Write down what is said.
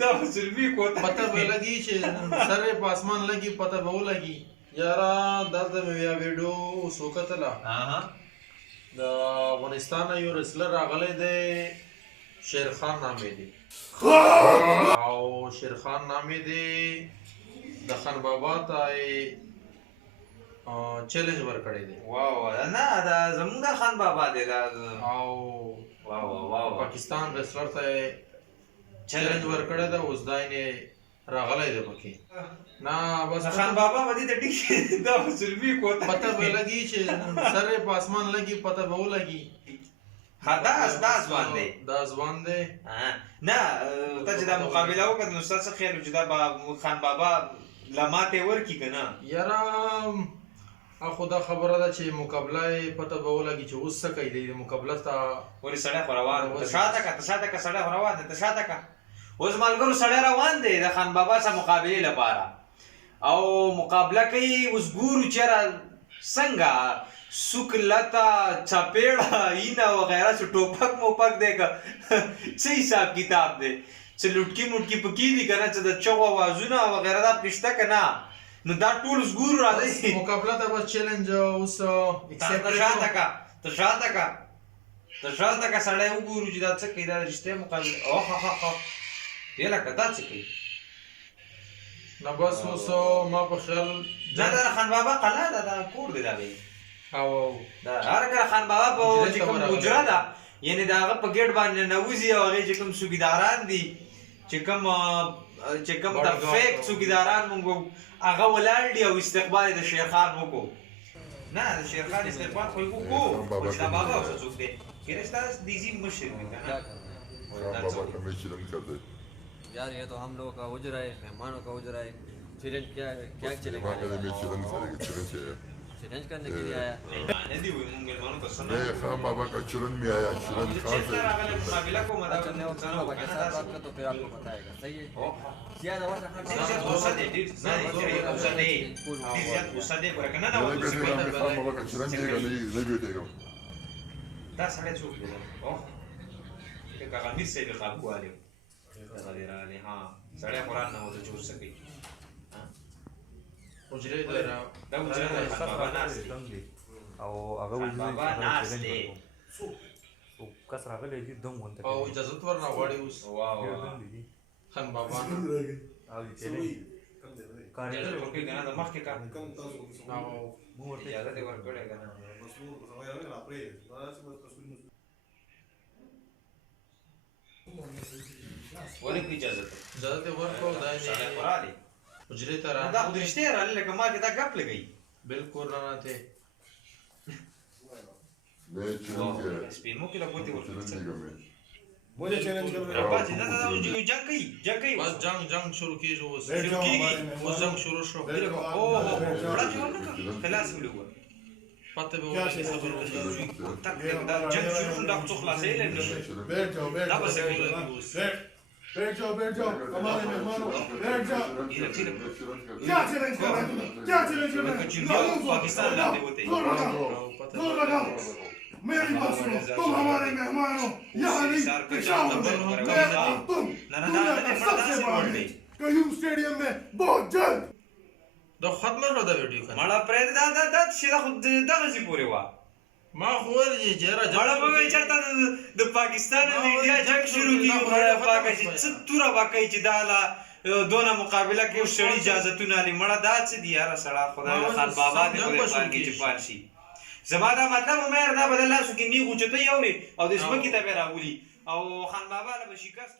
دا سلوي کوته پته به لګي چې سر په اسمان لګي پته به ولګي یارا دلته مې بیا ویډیو وکتله د افغانستان یو رسلر راغلی دی شیرخان نامې دی او شیرخان نامې دی د خان بابا ته چیلنج ورکړی دی واو نه دا زموږ د خان بابا دی دا او واو پاکستان رسلر ته چیلنج ورکړی دی اوس دا یې راغلی دی پکې نه بس خان بابا باندې د ټیک دا سلوي کوته پته به لګي چې سر په اسمان لګي پته به ولګي دا ځوان دی نه ته چې دا مقابله وکړه نو ستاسو خیال چې دا خان بابا لماته ورکی کنه یاره خو دا خبره ده چې مقابله پته به ولګي چې اوس څه کوي د مقابله ته ورې سړی خو روان ته شاته کا سړی خو روان دی ته شاته کا اوس ملګرو سړی روان دی د خان بابا سره مقابلې لپاره او مقابله کوي اوس ګورو چېرې څنګه سوکلتا چپیړه اینا وغیرہ څه ټوپک موپک دی که څه حساب کتاب دی څه لوټکي موټکي پکې دي که نه څه د چغو اوازونه وغیرہ دا پېشته که نه نو دا ټول اوس ګورو راځئ مقابله ته بس چیلنج اوس ته شاته کا سړی وګورو چې دا څه کوي دا رښتیا مقابله اوه دی لکه دا څه کوي نه بس اوس ما په خیال دا د خان بابا قلعه ده دا کور دی دا دی او دا هر کله خان بابا په چې کوم حجره ده یعنی دا هغه په ګیټ باندې نوځي او هغه چې کوم څوکیداران دي چې کوم د فیک څوکیداران مونږ هغه ولاړ دي او استقبال د شیرخان وکړو نه د شیرخان استقبال خو وکړو چې دا بابا اوس څوک دی کله ستاسو دیزي مشر دی کنه بابا کا میں چیلنج کر دے यार ये तो हम लोगों का उजरा है मेहमानों का उजरा है चैलेंज क्या चैलेंज चैलेंज करने के लिए आया मैं खान बाबा का चरण में आया चरण खान से चलने वक्त बाबा के साथ बात कर तो फिर आपको बताएगा सही है ज्यादा खान बाबा का चरण देगा नहीं बैठेगा دا سړی څوک دی اوه که غمیز صاحب قابو والی دغه دی راغلی ها سړی قرآن نه وته چې اوس څه کوي حجرې د دا حجره د خان بابا ناست دی او هغه خان بابا ناست دی کس راغلی دي دم ونته او اجازه ورنه غواړي اوس خان بابا او چیلنج اجازه ورکړي که نه د مخکې کار او اجازه دې ورکړې که نه ولې که اجازه ورکړو دا سړی خو راغلی حجرې ته دا خو د رښتیا راغلی لکه ما کې دا ګپ لګوي بالکل رانه मैं चरण के سپینمو کې له ګوتې चरण ورکړي देगा मैं बोले चैलेंज कर راپاسې دا جنګ کوي بس جنگ شروع کیږي اوس اوس جنگ شروع شو اوه بڑا جوړ نه خلاص ولو پته به ولګي خبر تک دا جنگ شروع دا څو خلاصې لري बैठ जाओ دا بس बैठ जाओ हमारे मेहमानों बैठ जाओ चरण क्या चैलेंज कर रहे हो क्या चैलेंज कर रहे हो पाकिस्तान लाते होते जोर लगाओ मेरी बात सुनो तुम हमारे मेहमान हो यहाँ नहीं पेशावर में मैं और तुम दुनिया का सबसे बड़ा मैच कयूम स्टेडियम में बहुत जल्द دا ختمه شو دا ویډیو کنه مړه پرې دا شي دا خو دغه شي پورې وا ما خو ورې جره مړه به چرته د پاکستان او انډیا جنگ شروع کیږي مړه پاکستان څه توره واکای چې دا دونه مقابله کې شړی اجازهونه لري مړه دا څه دی یاره سړا خدای خان بابا دې په پاکي چې پارشي زما دا مطلب مې دا بدل لاسو کې نی غوچته یوري او د اسمه کې ته راولي او خان بابا له شکست